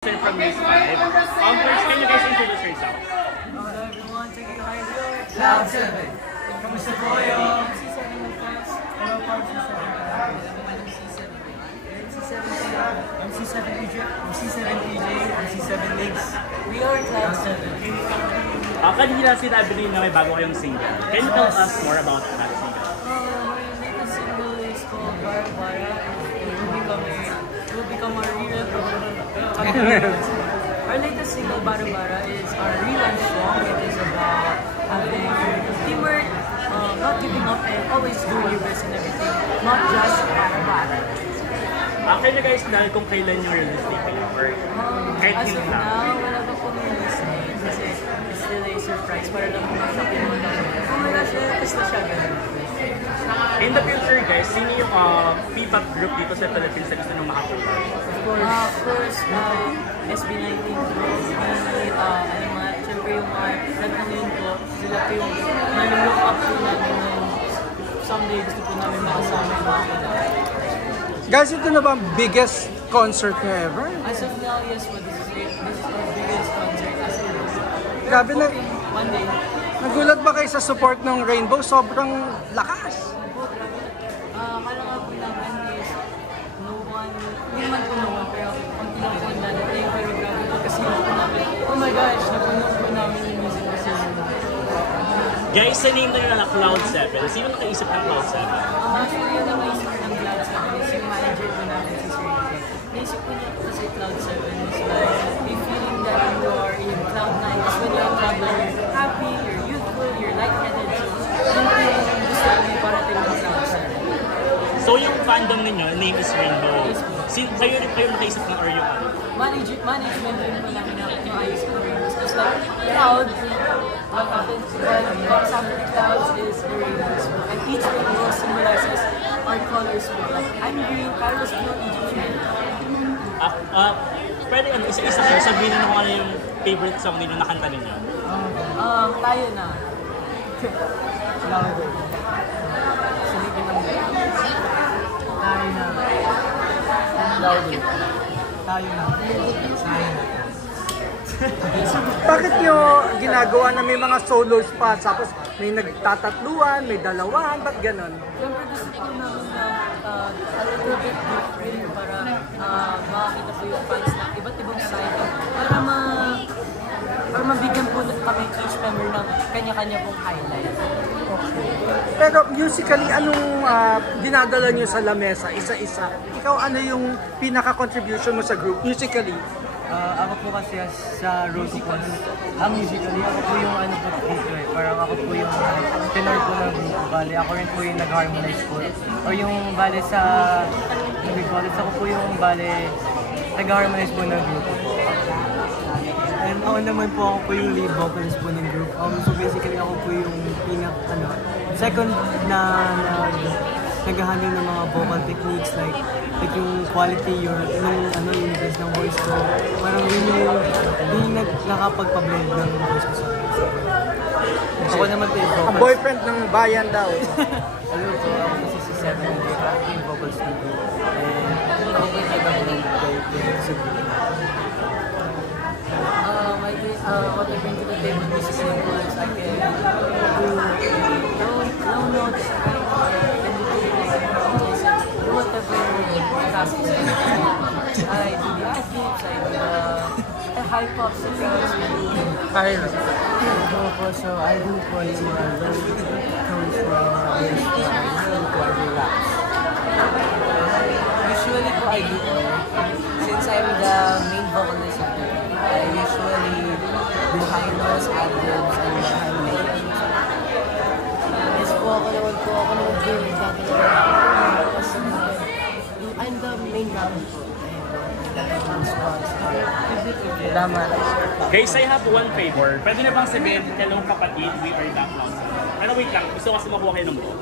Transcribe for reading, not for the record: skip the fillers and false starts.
From Miss 5. First, can you guys introduce yourself? Hello everyone, take it high here. Cloud 7. Kamusta po kayo? MC7 ng class. Hello, MC7. MC7 Egypt. MC7 PJ, MC7 Legs. We are Cloud 7. Kanina sinabi rin na may bago kayong single. Can you tell us more about that single? My latest single is called Bara Bara. It will become our real Our latest single, Bara Bara, is our relaunch song. It is about having teamwork, not giving up, and always doing your best in everything. Not just Bara Bara. Can you guys tell kung kailan yung release date kayo? Or kahit As hint of lang? now, wala pa po release date kasi it's still a surprise para lang mga kapinoon lang. Oh my gosh, ito siya ganun. In the future, guys, sino yung P-pop group dito sa Philippines na gusto nung makapunta? Of course, SB19 group, syempre yung mga nagtanong ko, sila po yung nag-look up po namin na someday gusto po namin makasama yung mga kanila. Guys, ito na ba ang biggest concert niyo ever? As of now, yes, but this is our biggest concert as of now. Grabe na. One day. Nagulat ba kayo sa support ng Rainbow? Sobrang lakas. Akala nga po namin is no one, hindi naman po no one, pero konti lang po nadating, pero grabe po kasi po namin, oh my gosh, napunog po namin yung music kasi Guys, sa name na yun na Cloud7. Sino nakaisip ng Cloud7? actually, yun ang naisip ng Cloud7 is yung manager po namin si Sir Ricky. Naisip po niya po kasi Cloud7 is like a feeling that you are in Cloud9 is when you're in Cloud9, you're happy, you're youthful, you're light-headed, so yun po yung gusto ko yung parating ng Cloud7. So yung fandom ninyo, name is Rainbow. Kayo rin kayo nakaisip ng or yung Management rin po namin na ayos ko rin. Because like, Cloud, what happens, what comes after the clouds is the rainbows po. And each rainbow symbolizes our colors po. Like, I'm green, Carlos blue, Egyptian. Pwede isa-isa kayo sabihin nyo kung ano yung favorite song ninyo na kanta ninyo. Tayo na. Louder. Silipin ng Tayo na. Louder. Tayo na. Tayo na. Bakit nyo ginagawa na may mga solo spots, tapos may nagtatatluan, may dalawan, ba't ganon? Siyempre gusto po namin na a little bit different para makakita po yung fans na iba't ibang side para mabigyan po kami each member ng kanya-kanya pong highlight. Pero musically, anong dinadala nyo sa lamesa, isa-isa? Ikaw, ano yung pinaka-contribution mo sa group, musically? Ako po kasi sa role ko po, musically, ako po yung ano po dito eh. Parang ako po yung tenor po ng grupo. Bale, ako rin po yung nag-harmonize po. O yung bale sa college, ako po yung bale nag-harmonize po ng grupo. And ako naman po, ako po yung lead vocalist po ng group. So basically, ako po yung second na nag-handle ng mga vocal techniques like yung quality, yung best ng voice ko. Parang yun yung nakapagpa-blend ng voice ko sa akin. Ako naman po yung Ang vocals. boyfriend ng bayan daw. Ano po, ako kasi si Seven, yung vocals dito. And ako po yung nag-blend sa group. What I bring to the table is simple as I can low notes and do whatever task is I do the ad-libs, I do the high-pops and Tyler. So I do po yung mga low tones for bass for relax. usually po I do all. Since I'm the main vocalist of the group, I usually do high notes, ad-libs, and high notes. Yes po, ako naman favorite natin. I'm the main rapper po. Salamat. Guys, I have one favor. Pwede na bang sabihin, hello kapatid, we are the Cloud7. Pero wait lang, gusto ko kasi makuha kayo ng buo.